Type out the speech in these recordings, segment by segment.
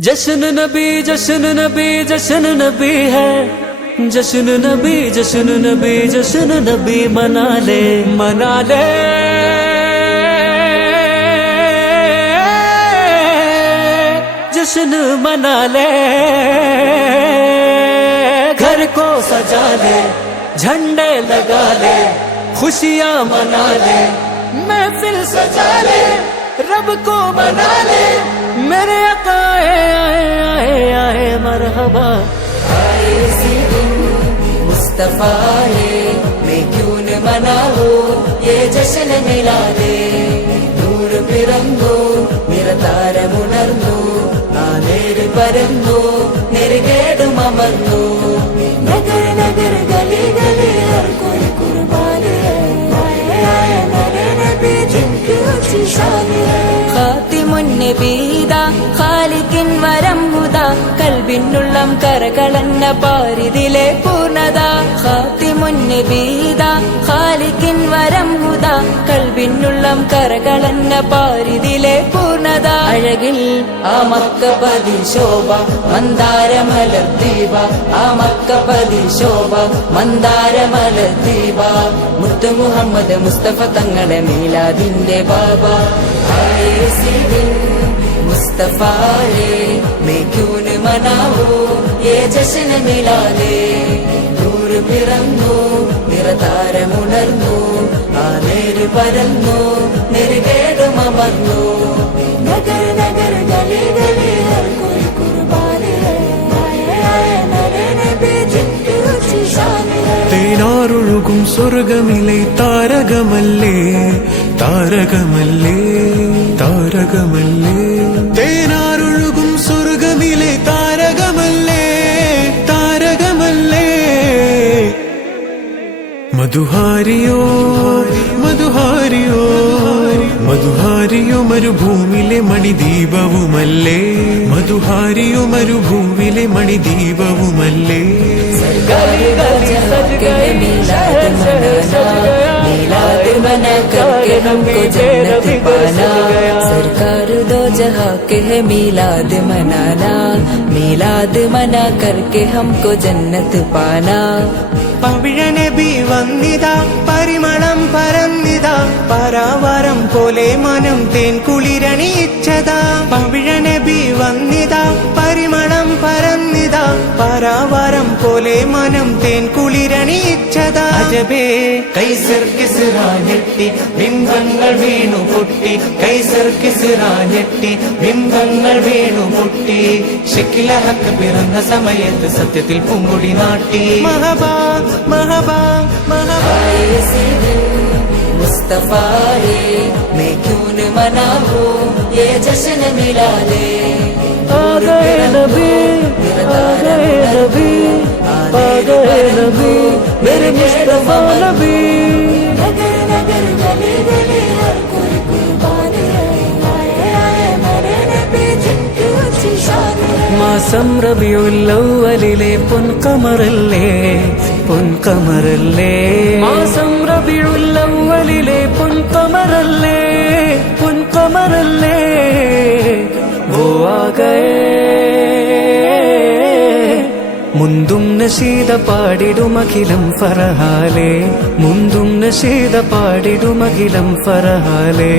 जश्न नबी जश्न नबी जश्न नबी है, जश्न नबी जश्न नबी जश्न नबी मना ले मना ले। जश्न मना ले, घर को सजा ले, झंडे लगा ले, खुशियां मना ले, महफिल सजा ले, रब को मना ले। मेरे आका आए आए आए मरहबा। आए इसी दिन मुस्तफा है, मैं क्यों न मनाऊं ये जश्न मिला दे। നൂറ് പിറന്നു നിറതാരമുണർന്നു, ആ നേര് പരന്നു നെറുകേടും അമർന്നു। നഗർ നഗർ ഗലി ഗലി ഹർ കോയി കുർബാൻ ഹൈ, ആയ ആയ मेरे नबी जिनकी ऊंची शान है। ഖാതിമുൻ നബീദ ഖാലിഖിൻ വരം ഹുദ, കൽബിനുള്ളം കരകളന്ന പാരിതിലെ പൂർണ്ണത। ഖാതിമുൻ നബീദ ഖാലിഖിൻ വരം ഹുദ, കൽബിനുള്ളം കരകളന്ന പാരിതിലെ പൂർണ്ണത। അഴകിൽ ആ മക്കപതി ശോഭ മന്ദാരമലർ ദീപ, ആ മക്കപതി ശോഭ മന്ദാരമലർ ദീപ। മുത്തു മുഹമ്മദ് മുസ്തഫ തങ്ങളെ മീലാദിന്റെ ബാബ। आए इसी दिन मुस्तफा है, मैं क्यों न मनाऊं ये जश्न मिला ले। നൂറ് പിറന്നു നിറതാരമുണർന്നു, ആ നേര് പരന്നു നെറുകേടും അമർന്നു। നഗർ നഗർ ഗലി ഗലി ഹർ കോയി കുർബാൻ ഹൈ, ആയ ആയ मेरे नबी जिनकी ऊंची शान है। തേനാറൊഴുകും സ്വർഗമിലെ താരകമല്ലേ താരകമല്ലേ താരകമല്ലേ, തേനാറൊഴുകും സ്വർഗമിലെ താരകമല്ലേ താരകമല്ലേ। മധുഹാരിയോ മധുഹാരിയോ മധുഹാരിയോ മരുഭൂമിലെ മണിദീപവുമല്ലേ, മധുഹാരിയോ മരുഭൂമിലെ മണിദീപവുമല്ലേ। मिलाद मना करके हमको जन्नत पाना, सरकार दो जहां के है मिलाद मनाना। मिलाद मना करके हमको जन्नत पाना। പവിഴനബി വന്നിതാ പരിമളം പരന്നിതാ, പരാവാരം പോലെ മനം തേൻ കുളിരണിയിച്ചതാ। പവിഴനബി വന്നിതാ പരിമളം പരന്നിതാ, പരാവാരം പോലെ മനം തേൻ കുളിരണിയിച്ചതാ। അജബേ കൈസർ കിസ്റാ ഞെട്ടി ബിംബങ്ങൾ വീണു പൊട്ടി, കൈസർ കിസ്റാ ഞെട്ടി ബിംബങ്ങൾ വീണു പൊട്ടി। ഷക്കില ഹക്ക് പിറന്ന സമയത്ത് സത്യത്തിൽ പൂങ്കൊടി നാട്ടി। മഹബാ മഹബാ മഹബാ। इसी दिन मुस्तफा है, मैं क्यों न मनाऊं ये जश्न मिला ले। आ गए नबी आ गए नबी आ गए नबी मेरे मुस्तफा नबी। नगर नगर गली गली हर कोई कुर्बान है, आए आए मेरे नबी जिनकी ऊंची शान है। മാസം റബിയുൽ അവ്വലിലെ പൊൻകമറല്ലേ പൊൻകമറല്ലേ, മാസം റബിയുൽ അവ്വലിലെ പൊൻകമറല്ലേ പൊൻകമറല്ലേ। वो आ गए മുന്തും നശീദ പാടിടുമഖിലം ഫറഹാലേ, മുന്തും നശീദ പാടിടുമഖിലം ഫറഹാലേ।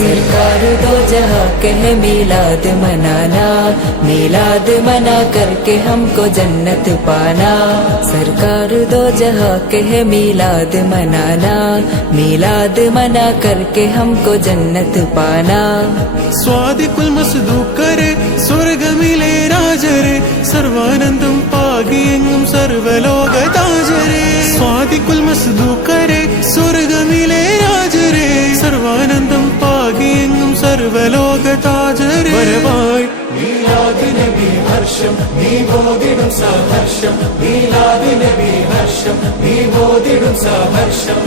सरकार दो जहां के है मिलाद मनाना, मिलाद मना करके हमको जन्नत पाना। सरकार दो जहां के है मिलाद मनाना, मिलाद मना करके हमको जन्नत पाना। സ്വാദിഖുൽ മസ്ദൂക്കരെ സ്വർഗമിലെ രാജരെ, സർവാനന്ദം പാകിയെങ്ങും സർവലോക താജരെ। സ്വാദിഖുൽ മസ്ദൂക്കരെ സ്വർഗമിലെ രാജരെ, സർവാനന്ദം പാകിയെങ്ങും സർവലോക താജരെ। വരവായി മീലാദ് നബി ഹർഷം നീ ബോധിടും സഹർഷം, മീലാദ് നബി ഹർഷം നീ ബോധിടും സഹർഷം।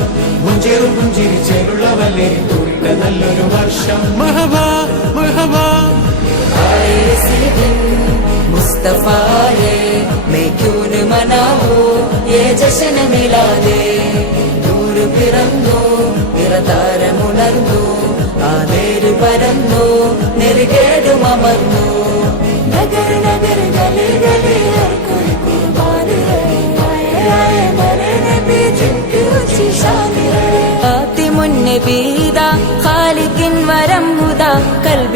മുഞ്ചേറും പുഞ്ചിരി ചേരുള്ളവല്ലേ തുറിക്ക നല്ലൊരു വർഷം। മഹബാ മഹബാ। आए इसी दिन मुस्तफा है, मैं क्यों न मनाऊं ये जश्न मिला दे। നൂറ് പിറന്നു നിറതാരമുണർന്നു, ആ നേര് പരന്നു നെറുകേടും അമർന്നു। നഗർ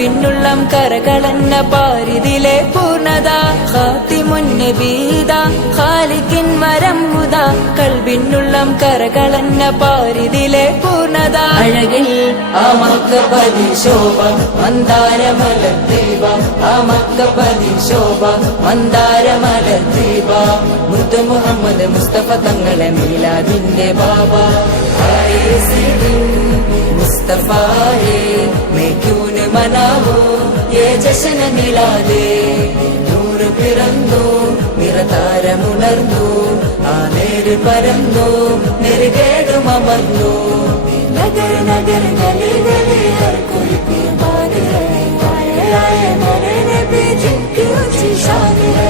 കൽബിനുള്ളം കരകളന്ന പാരിതിലെ പൂർണ്ണത ഖാതിമുൻ നബീദ ഖാലിഖിൻ വരംഹുദ കൽബിനുള്ളം കരകളന്ന പാരിതിലെ പൂർണ്ണത അഴകിൽ ആ മക്കപതി ശോഭ മന്ദാരമലർ ദീപ ആ മക്കപതി ശോഭ മന്ദാരമലർ ദീപ മുത്ത് മുഹമ്മദ് മുസ്തഫ തങ്ങളെ മീലാദിന്റെ ബാബ ആയേ സിദിൻ മുസ്തഫായേ मैं क्यों न मनाऊं ये जश्न मिलादे നൂറ് പിറന്നു നിറതാരമുണർന്നു ആ നേര് പരന്നു നെറുകേടുമർന്നു നഗർ നഗർ ഗലി ഗലി ഹർ कोई कुर्बान है आए आए मेरे नबी जिनकी ऊंची शान है